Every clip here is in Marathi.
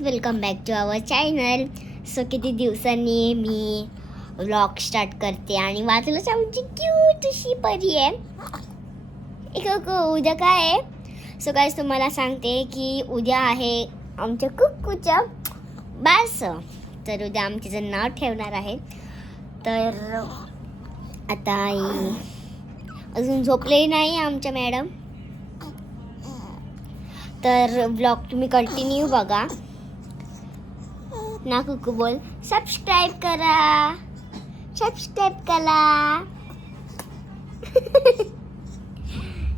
Welcome back to our channel. So किती दिवसांनी मी व्लॉग स्टार्ट करते आणि वाचलंच आमची क्यूट अशी परी आहे. एक उद्या काय आहे? सो काय तुम्हाला सांगते की उद्या आहे आमच्या कुक्कूच्या बास. तर उद्या आमचे जर नाव ठेवणार आहे तर आता आई अजून झोपलेली नाही आमच्या मॅडम. तर ब्लॉग तुम्ही कंटिन्यू बघा. ना कुकू बोल. सबस्क्राईब करा. सबस्क्राईब करा.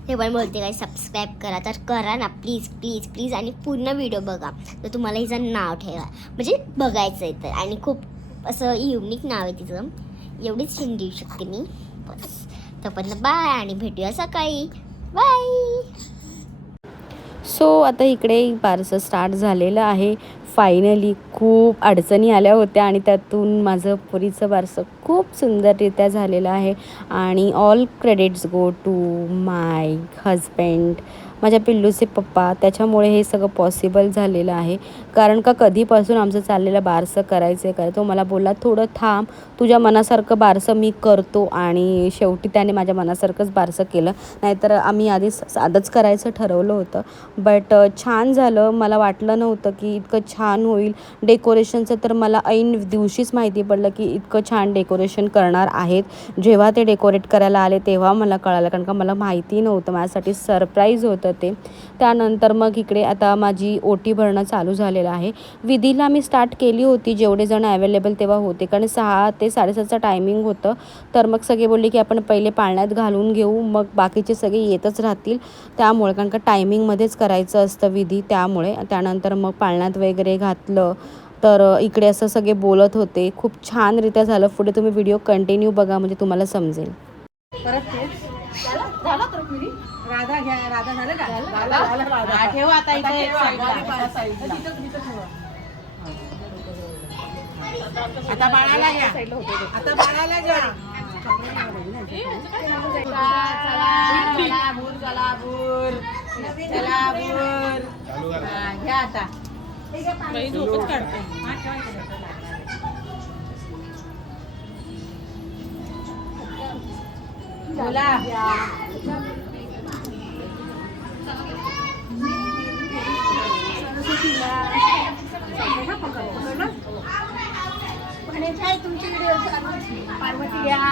हे पण बोलते काय सबस्क्राईब करा. तर करा ना प्लीज प्लीज प्लीज आणि पूर्ण व्हिडिओ बघा. तर तुम्हाला हिचं नाव ठेवा. म्हणजे बघायचं आहे तर. आणि खूप असं युनिक नाव आहे तिचं. एवढीच हिंट देऊ शकते मी. बस. तोपर्यंत बाय आणि भेटूया सकाळी. बाय. सो आता इकडे बारसं स्टार्ट झालेलं आहे. फायनली खूप अडचणी आल्या होत्या आणि त्यातून माझं पुरीचं बारसं खूप सुंदररित्या झालेलं आहे. आणि all credits go to my husband माझ्या पिल्लूचे पप्पा. त्याच्यामुळे हे सगळं पॉसिबल झालेलं आहे. कारण का कधीपासून आमचं चाललेलं बारसं करायचं आहे काय? तो मला बोलला थोडं थांब. तुझ्या मनासारखं बारसं मी करतो. आणि शेवटी त्याने माझ्या मनासारखंच बारसं केलं. नाहीतर आम्ही आधी साधंच करायचं ठरवलं होतं. बट छान झालं. मला वाटलं नव्हतं की इतकं छान होईल. डेकोरेशनचं तर मला ऐन दिवशीच माहिती पडलं की इतकं छान डेकोरेशन करणार आहेत. जेव्हा ते डेकोरेट करायला आले तेव्हा मला कळालं. कारण का मला माहिती नव्हतं. माझ्यासाठी सरप्राईज होतं. ते त्यानंतर मग इकडे आता माझी ओटी भरणं चालू झालेलं आहे. विधीला मी स्टार्ट केली होती जेवढे जण अवेलेबल तेव्हा होते. कारण सहा ते साडेसातचं टायमिंग होतं. तर मग सगळे बोलले की आपण पहिले पाळण्यात घालून घेऊ. मग बाकीचे सगळे येतच राहतील. त्यामुळे कारण का टायमिंगमध्येच करायचं असतं विधी. त्यामुळे त्यानंतर मग पाळण्यात वगैरे घातलं. तर इकडे असं सगळे बोलत होते. खूप छानरित्या झालं. पुढे तुम्ही व्हिडिओ कंटिन्यू बघा म्हणजे तुम्हाला समजेल. परत झाला तर पुरी राधा घ्या राधा झालं का? झालं राधा. ठेव आता इथे एक साईडला आता बाळाला घ्या. आता बाळाला घ्या. चला भूर चला भूर चला भूर हा, घ्या आता. झोपच काढते. बोला पार्वती घ्या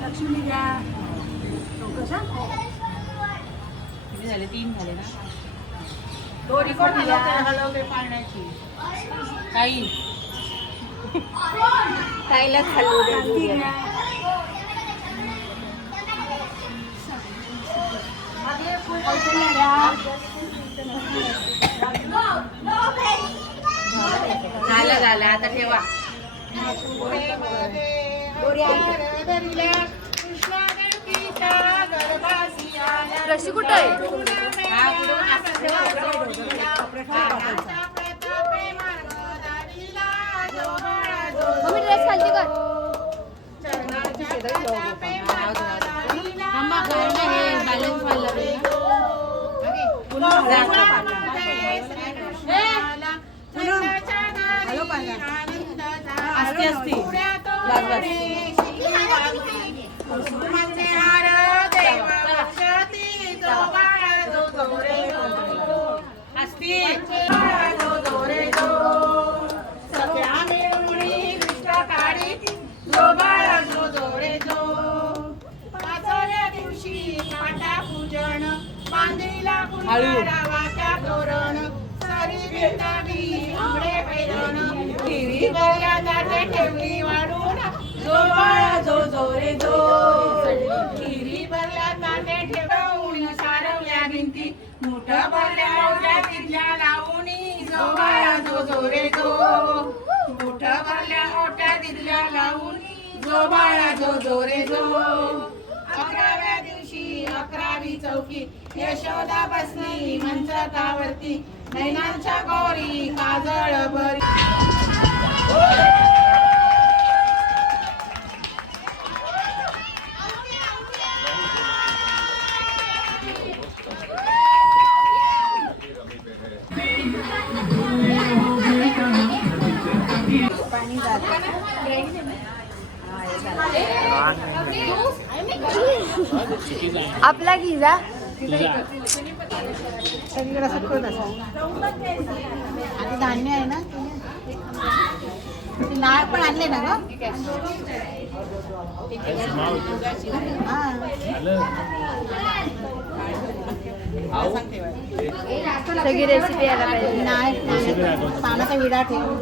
लक्ष्मी घ्या किती झाले? तीन झाले ना? दोरी कोण हलवते हलवते पाळण्याची काही ताईला खाल्लू झालं झालं. आता ठेवा. रशी कुठं आहे? ना. कर असते असते असते ठेवली वाढून. जो बाळा जो जो रे जो. खिरी भरल्या ताटे ठेवून सारवल्या भिंती. भरल्या ओढ्या तिथल्या लावून जो बाळा जो जो रे जो. भरल्या ओट्या तिथल्या लावून जो बाळा जो जो रे जो. अकराव्या दिवशी अकरावी चौकी. यशोदा बसली मंचतावरती नैनांच्या गोरी काजळ बरी. आपला घिजा सगळीकडे असं खत असं. आणि धान्य आहे ना? ते नाळ पण आणले ना ग? सगळी रेसिपी यायला पाहिजे. नाळ पाण्याचा विडा ठेवून.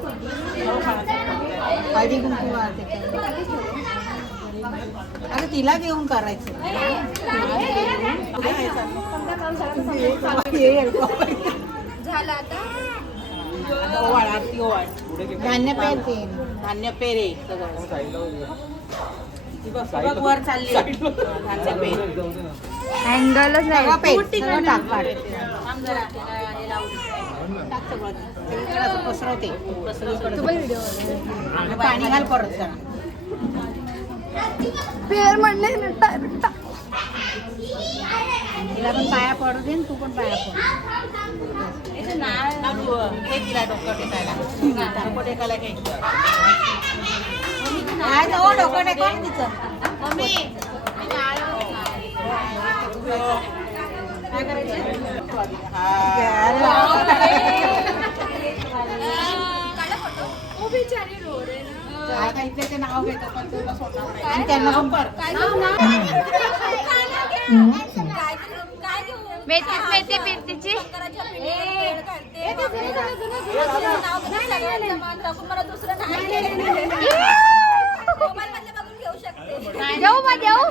हळदी कुंकू अगं तिला घेऊन करायचं. धान्य पेरते धान्य. पेरे. वर चालली. धान्य पेर. अँगलच सगळं टाक पाड. सगळीकडे असं पसरवते. पाणी घाल परत जरा. पेर म्हणले तिला पण पाया पडू दे तू पण पाया पड. नाडू, घे तिला डोकं टेकायला. डोकं टेकायला घे काय जाऊ डोकं टेकव ना तिचं काय करायचं? आता इथले ते नाव घेतो पण तुला सोडणार नाही. आणि त्यांना कंपर मेथी मेथी मिरतीची जाऊ मग जाऊ